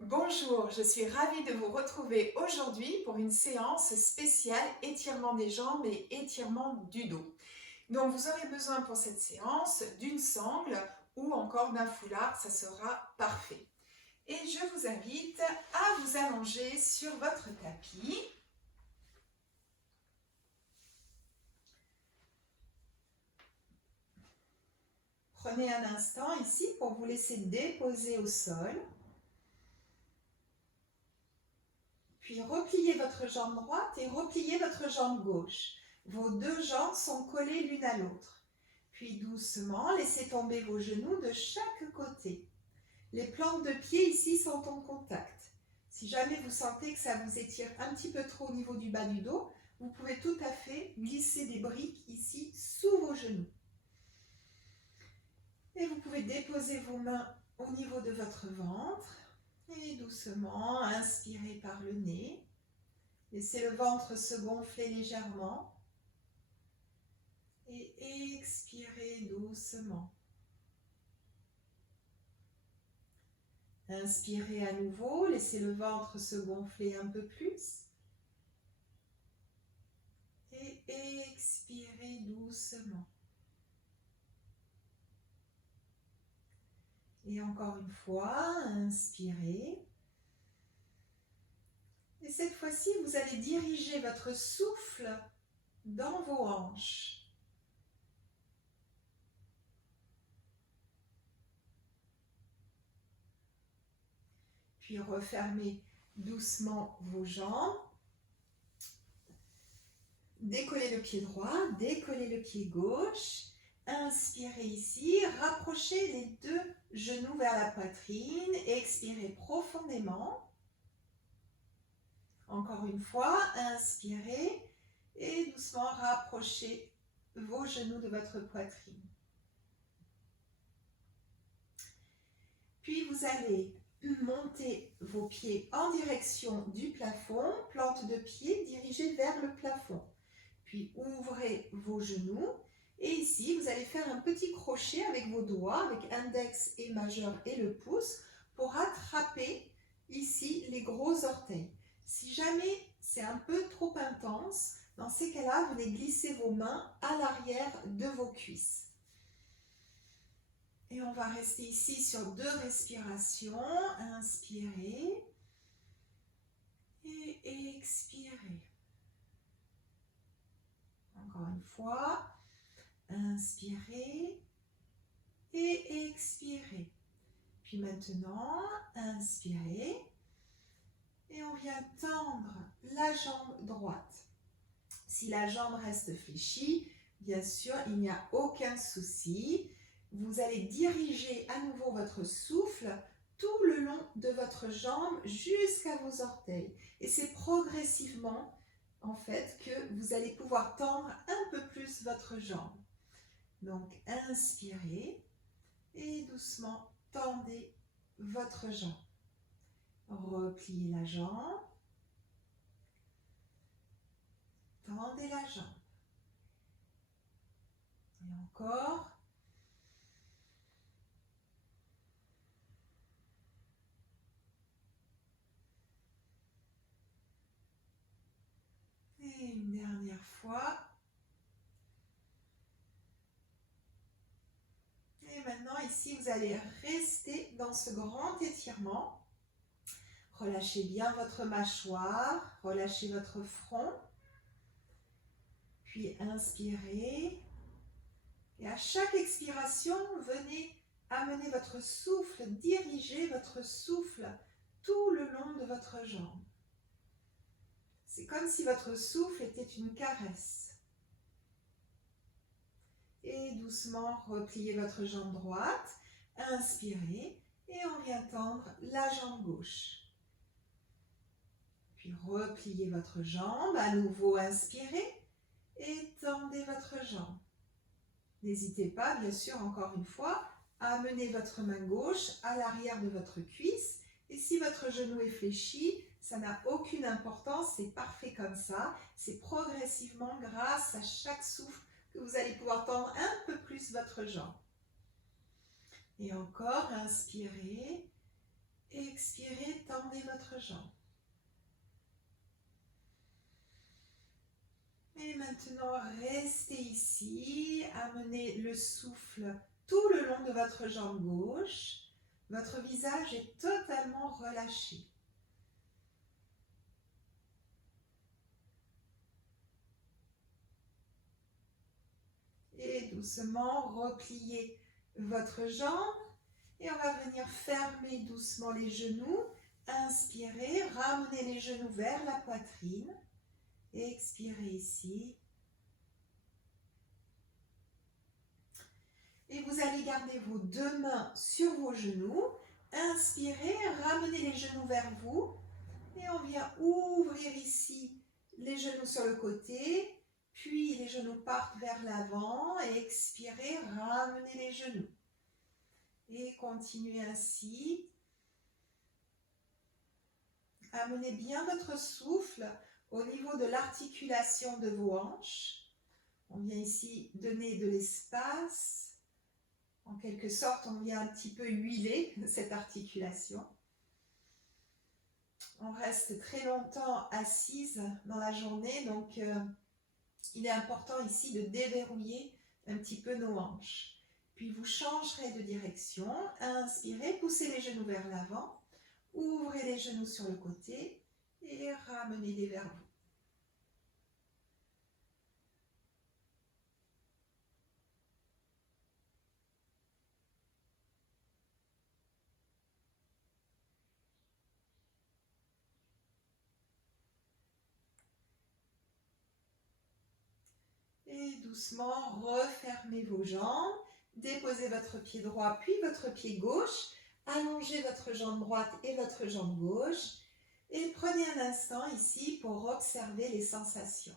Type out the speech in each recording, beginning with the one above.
Bonjour, je suis ravie de vous retrouver aujourd'hui pour une séance spéciale étirement des jambes et étirement du dos. Donc vous aurez besoin pour cette séance d'une sangle ou encore d'un foulard, ça sera parfait. Et je vous invite à vous allonger sur votre tapis. Prenez un instant ici pour vous laisser déposer au sol. Puis repliez votre jambe droite et repliez votre jambe gauche. Vos deux jambes sont collées l'une à l'autre. Puis doucement, laissez tomber vos genoux de chaque côté. Les plantes de pied ici sont en contact. Si jamais vous sentez que ça vous étire un petit peu trop au niveau du bas du dos, vous pouvez tout à fait glisser des briques ici sous vos genoux. Et vous pouvez déposer vos mains au niveau de votre ventre et doucement inspirer par le nez. Laissez le ventre se gonfler légèrement et expirez doucement. Inspirez à nouveau, laissez le ventre se gonfler un peu plus. Et expirez doucement. Et encore une fois, inspirez. Et cette fois-ci, vous allez diriger votre souffle dans vos hanches. Puis refermez doucement vos jambes. Décollez le pied droit, décollez le pied gauche. Inspirez ici, rapprochez les deux genoux vers la poitrine. Expirez profondément. Encore une fois, inspirez et doucement rapprochez vos genoux de votre poitrine. Puis vous allez monter vos pieds en direction du plafond, plante de pied dirigée vers le plafond. Puis ouvrez vos genoux et ici vous allez faire un petit crochet avec vos doigts, avec index et majeur et le pouce pour attraper ici les gros orteils. Si jamais c'est un peu trop intense, dans ces cas-là, vous allez glisser vos mains à l'arrière de vos cuisses. Et on va rester ici sur 2 respirations. Inspirez et expirez. Encore une fois. Inspirez et expirez. Puis maintenant, inspirez. Et on vient tendre la jambe droite. Si la jambe reste fléchie, bien sûr, il n'y a aucun souci. Vous allez diriger à nouveau votre souffle tout le long de votre jambe jusqu'à vos orteils. Et c'est progressivement, en fait, que vous allez pouvoir tendre un peu plus votre jambe. Donc, inspirez et doucement tendez votre jambe. Repliez la jambe. Tendez la jambe. Et encore. Et une dernière fois. Et maintenant, ici, vous allez rester dans ce grand étirement. Relâchez bien votre mâchoire, relâchez votre front. Puis inspirez. Et à chaque expiration, venez amener votre souffle, dirigez votre souffle tout le long de votre jambe. C'est comme si votre souffle était une caresse. Et doucement, repliez votre jambe droite, inspirez et on vient tendre la jambe gauche. Puis repliez votre jambe, à nouveau inspirez et tendez votre jambe. N'hésitez pas, bien sûr, encore une fois, à amener votre main gauche à l'arrière de votre cuisse. Et si votre genou est fléchi, ça n'a aucune importance, c'est parfait comme ça. C'est progressivement, grâce à chaque souffle, que vous allez pouvoir tendre un peu plus votre jambe. Et encore, inspirez, expirez, tendez votre jambe. Et maintenant, restez ici, amenez le souffle tout le long de votre jambe gauche. Votre visage est totalement relâché. Et doucement, repliez votre jambe. Et on va venir fermer doucement les genoux. Inspirez, ramenez les genoux vers la poitrine. Expirez ici. Et vous allez garder vos deux mains sur vos genoux. Inspirez, ramenez les genoux vers vous. Et on vient ouvrir ici les genoux sur le côté. Puis les genoux partent vers l'avant. Expirez, ramenez les genoux. Et continuez ainsi. Amenez bien votre souffle au niveau de l'articulation de vos hanches. On vient ici donner de l'espace. En quelque sorte, on vient un petit peu huiler cette articulation. On reste très longtemps assise dans la journée, donc il est important ici de déverrouiller un petit peu nos hanches. Puis vous changerez de direction. Inspirez, poussez les genoux vers l'avant. Ouvrez les genoux sur le côté et ramenez-les vers vous. Et doucement, refermez vos jambes. Déposez votre pied droit puis votre pied gauche. Allongez votre jambe droite et votre jambe gauche. Et prenez un instant ici pour observer les sensations.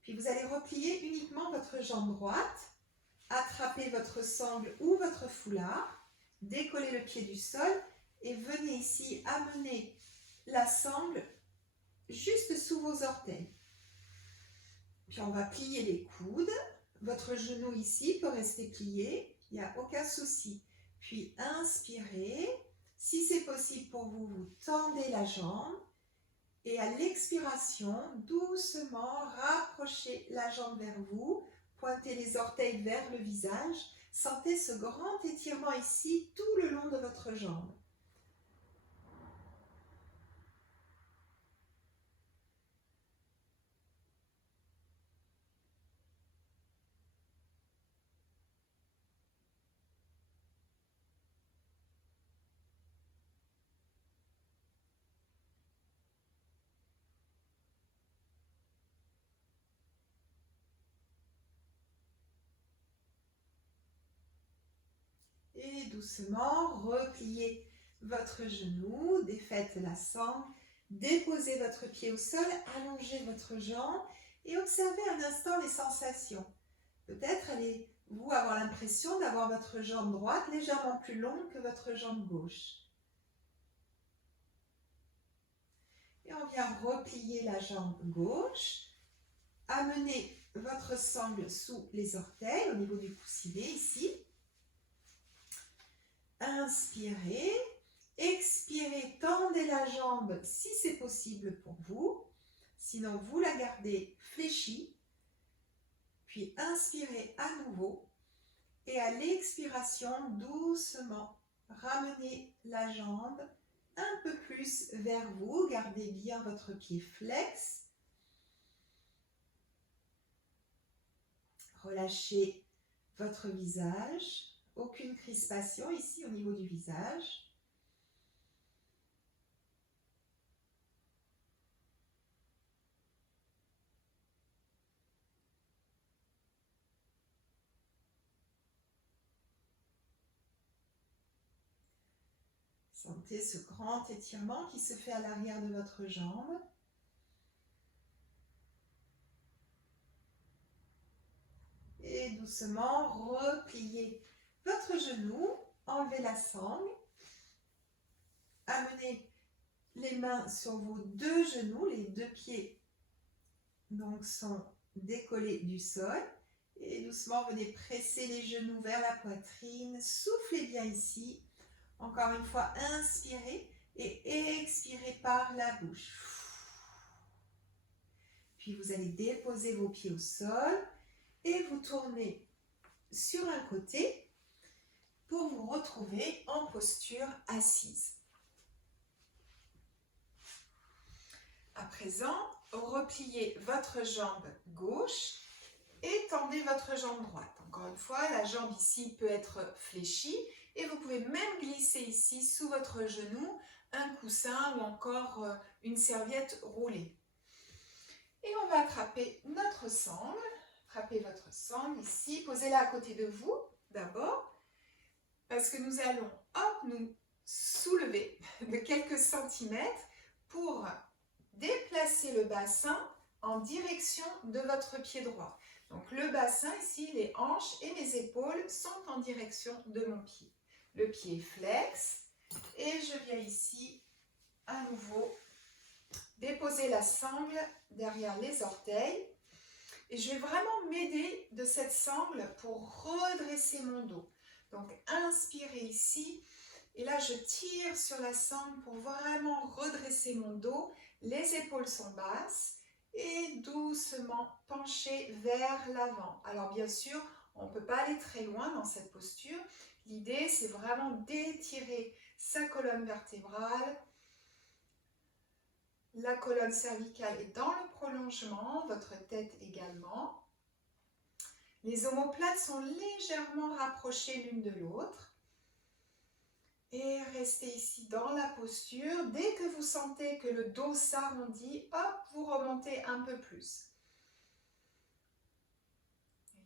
Puis vous allez replier uniquement votre jambe droite. Attrapez votre sangle ou votre foulard. Décollez le pied du sol. Et venez ici amener la sangle juste sous vos orteils. Puis on va plier les coudes. Votre genou ici peut rester plié, il n'y a aucun souci. Puis inspirez. Si c'est possible pour vous, vous tendez la jambe. Et à l'expiration, doucement, rapprochez la jambe vers vous. Pointez les orteils vers le visage. Sentez ce grand étirement ici tout le long de votre jambe. Et doucement, repliez votre genou, défaites la sangle, déposez votre pied au sol, allongez votre jambe et observez un instant les sensations. Peut-être allez-vous avoir l'impression d'avoir votre jambe droite légèrement plus longue que votre jambe gauche. Et on vient replier la jambe gauche, amenez votre sangle sous les orteils, au niveau du coussinet ici. Inspirez, expirez, tendez la jambe si c'est possible pour vous. Sinon, vous la gardez fléchie. Puis inspirez à nouveau. Et à l'expiration, doucement, ramenez la jambe un peu plus vers vous. Gardez bien votre pied flex. Relâchez votre visage. Aucune crispation ici au niveau du visage. Sentez ce grand étirement qui se fait à l'arrière de votre jambe. Et doucement, repliez votre genou, enlevez la sangle, amenez les mains sur vos deux genoux, les deux pieds donc sont décollés du sol Et doucement, venez presser les genoux vers la poitrine. Soufflez bien ici. Encore une fois, inspirez et expirez par la bouche. Puis vous allez déposer vos pieds au sol et vous tournez sur un côté pour vous retrouver en posture assise. À présent, repliez votre jambe gauche et tendez votre jambe droite. Encore une fois, la jambe ici peut être fléchie et vous pouvez même glisser ici sous votre genou un coussin ou encore une serviette roulée. Et on va attraper notre sangle. Attrapez votre sangle ici, posez-la à côté de vous d'abord, parce que nous allons nous soulever de quelques centimètres pour déplacer le bassin en direction de votre pied droit. Donc le bassin ici, les hanches et mes épaules sont en direction de mon pied. Le pied flex et je viens ici à nouveau déposer la sangle derrière les orteils. Et je vais vraiment m'aider de cette sangle pour redresser mon dos. Donc inspirez ici et là je tire sur la sangle pour vraiment redresser mon dos. Les épaules sont basses et doucement pencher vers l'avant. Alors bien sûr, on ne peut pas aller très loin dans cette posture. L'idée, c'est vraiment d'étirer sa colonne vertébrale. La colonne cervicale est dans le prolongement, votre tête également. Les omoplates sont légèrement rapprochées l'une de l'autre. Et restez ici dans la posture. Dès que vous sentez que le dos s'arrondit, hop, vous remontez un peu plus.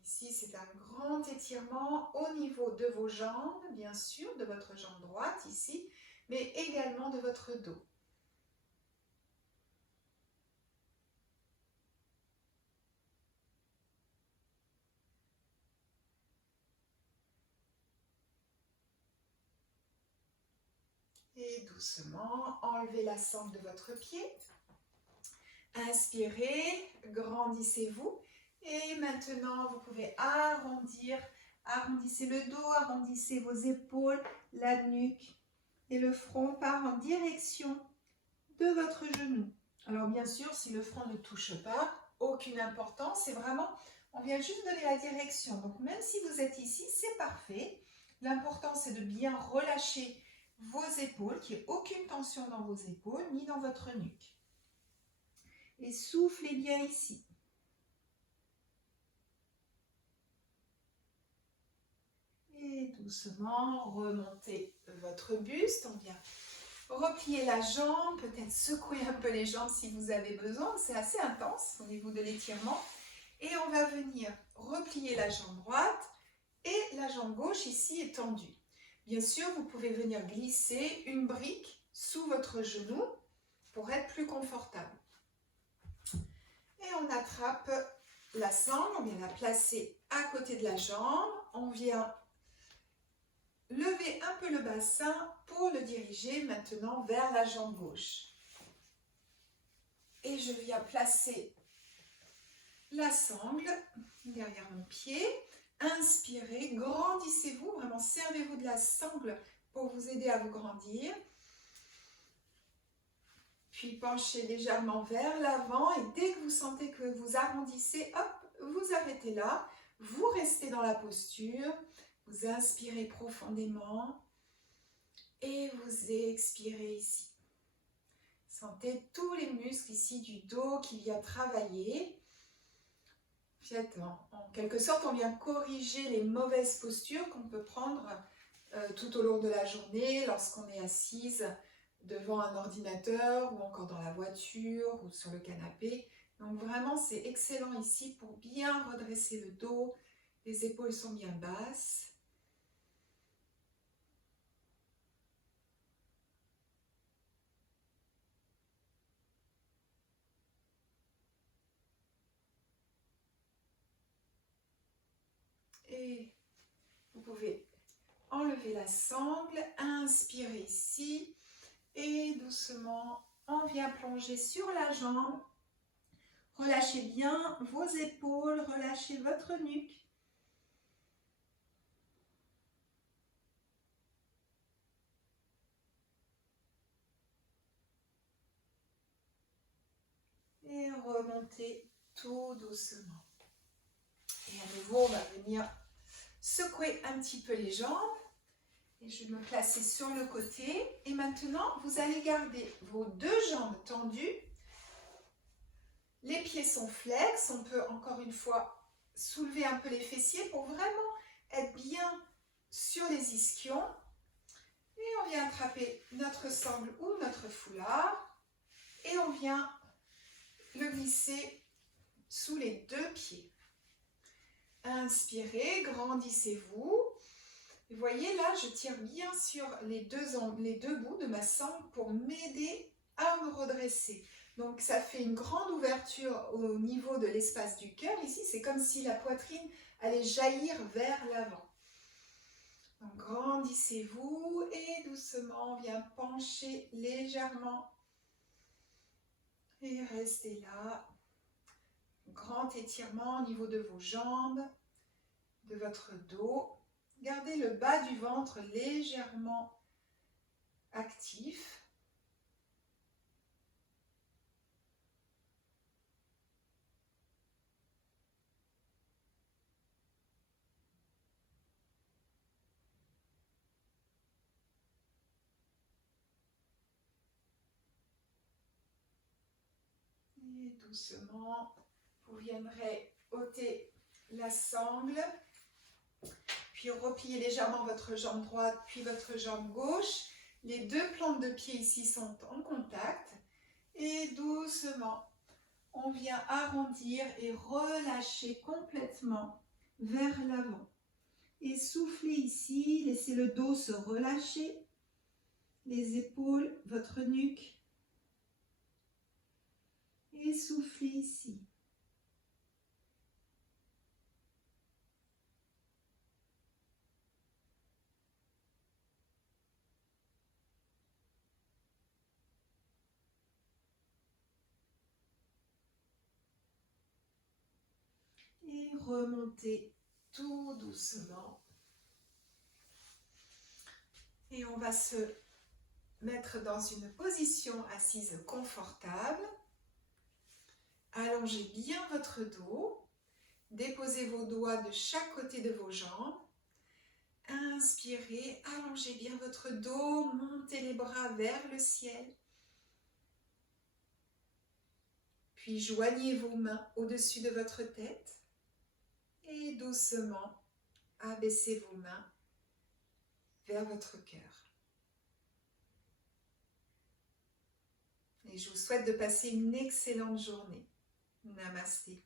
Ici, c'est un grand étirement au niveau de vos jambes, bien sûr, de votre jambe droite ici, mais également de votre dos. Et doucement, enlevez la sangle de votre pied. Inspirez, grandissez-vous. Et maintenant, vous pouvez arrondir. Arrondissez le dos, arrondissez vos épaules, la nuque et le front part en direction de votre genou. Alors bien sûr, si le front ne touche pas, aucune importance. C'est vraiment, on vient juste donner la direction. Donc même si vous êtes ici, c'est parfait. L'important, c'est de bien relâcher vos épaules, qu'il n'y ait aucune tension dans vos épaules ni dans votre nuque. Et soufflez bien ici. Et doucement, remontez votre buste. On vient replier la jambe, peut-être secouer un peu les jambes si vous avez besoin. C'est assez intense au niveau de l'étirement. Et on va venir replier la jambe droite et la jambe gauche ici est tendue. Bien sûr, vous pouvez venir glisser une brique sous votre genou pour être plus confortable. Et on attrape la sangle, on vient la placer à côté de la jambe. On vient lever un peu le bassin pour le diriger maintenant vers la jambe gauche. Et je viens placer la sangle derrière mon pied. Inspirez, grandissez-vous, vraiment servez-vous de la sangle pour vous aider à vous grandir. Puis penchez légèrement vers l'avant et dès que vous sentez que vous arrondissez, hop, vous arrêtez là. Vous restez dans la posture, vous inspirez profondément et vous expirez ici. Sentez tous les muscles ici du dos qui viennent travailler. En quelque sorte, on vient corriger les mauvaises postures qu'on peut prendre tout au long de la journée lorsqu'on est assise devant un ordinateur ou encore dans la voiture ou sur le canapé. Donc vraiment, c'est excellent ici pour bien redresser le dos. Les épaules sont bien basses. Et vous pouvez enlever la sangle, inspirez ici et doucement, on vient plonger sur la jambe. Relâchez bien vos épaules, relâchez votre nuque. Et remontez tout doucement. Et à nouveau, on va venir secouer un petit peu les jambes. Et je vais me placer sur le côté. Et maintenant, vous allez garder vos deux jambes tendues. Les pieds sont flex. On peut encore une fois soulever un peu les fessiers pour vraiment être bien sur les ischions. Et on vient attraper notre sangle ou notre foulard. Et on vient le glisser sous les deux pieds. Inspirez, grandissez-vous. Vous voyez là, je tire bien sur les deux bouts de ma sangle pour m'aider à me redresser. Donc ça fait une grande ouverture au niveau de l'espace du cœur. Ici, c'est comme si la poitrine allait jaillir vers l'avant. Donc grandissez-vous et doucement, on vient pencher légèrement. Et restez là. Grand étirement au niveau de vos jambes, de votre dos. Gardez le bas du ventre légèrement actif. Et doucement, vous viendrez ôter la sangle, puis replier légèrement votre jambe droite, puis votre jambe gauche. Les deux plantes de pied ici sont en contact. Et doucement, on vient arrondir et relâcher complètement vers l'avant. Et soufflez ici, laissez le dos se relâcher, les épaules, votre nuque. Et soufflez ici. Et remontez tout doucement. Et on va se mettre dans une position assise confortable. Allongez bien votre dos. Déposez vos doigts de chaque côté de vos jambes. Inspirez, allongez bien votre dos, montez les bras vers le ciel. Puis joignez vos mains au-dessus de votre tête et doucement abaissez vos mains vers votre cœur. Et je vous souhaite de passer une excellente journée. Namasté.